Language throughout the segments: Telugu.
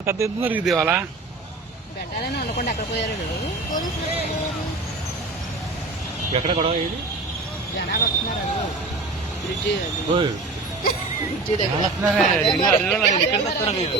పెద్ద ఎత్తు జరిగింది ఇవాళ? పెట్టాలని అనుకోండి ఎక్కడ పోయారు వీళ్ళు ఎక్కడ గొడవ జనాలు వస్తున్నారు అది. బ్రిడ్జి అది. ఓయ్. బ్రిడ్జి దగ్గర. వస్తున్నారే, ఇంకా అరవై రోజులు నేను.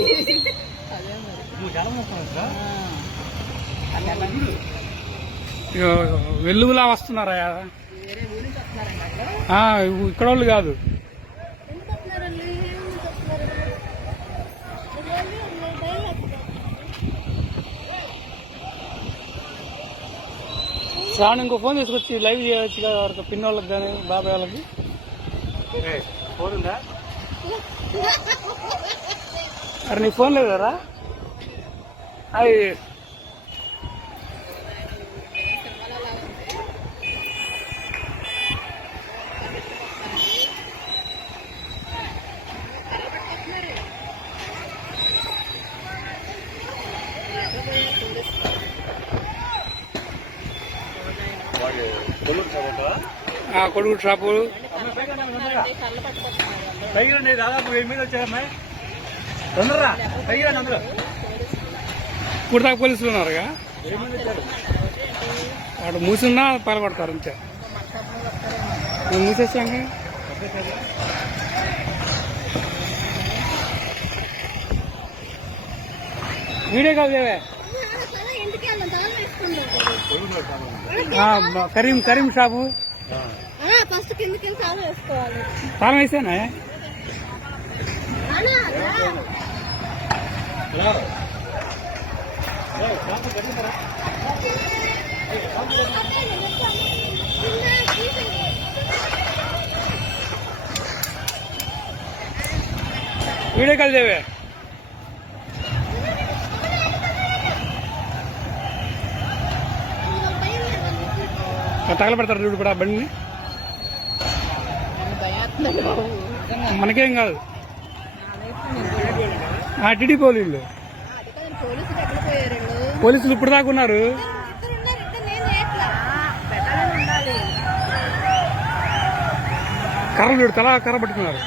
శ్రావణ్ ఇంకో ఫోన్ తీసుకొచ్చి లైవ్ చేయవచ్చు కదా వరకు పిన్ వాళ్ళకి కానీ బాబాయ్ వాళ్ళకి. ఫోన్ ఉందా? అరే నీ ఫోన్ లేదు కదా అది కొడుకు షాపు పట్టుకొస్తున్నారు దాదాపు వెయ్యి మీద వచ్చారమ్మా తొందరరా అందులో ఇప్పుడు దాకా పోలీసులు ఉన్నారుగా? వాడు మూసున్నా పాల్పడతారు అంతే. మూసేసాక వీడియో కాల్ బ- కరీం కరీం షాపు. ఫస్ట్ కిందకి వెళ్ళి తాళం వేసుకోవాలి. తాళం వేసానా? వీడియో కాల్ చేయవే. తగలబెడతారు చూడు కూడా బండిని. మనకేం కాదు. టీడీ పోలీళ్ళు. పోలీసులు ఇప్పుడు దాకా ఉన్నారు. కర్రలు చూడు తలా కర్ర పట్టుకున్నారు.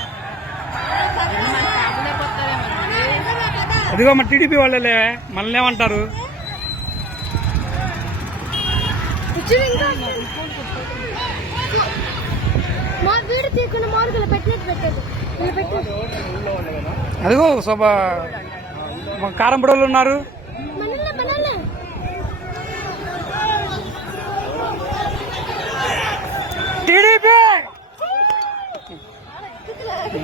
అదిగో మా టీడీపీ వాళ్ళలే మనల్ని ఏమంటారు? మా వీడు తీయకుండా మామిడికాయలు పెట్టినట్టు పెట్టదు అదిగో శోభ మా కారం పొడవులు ఉన్నారు.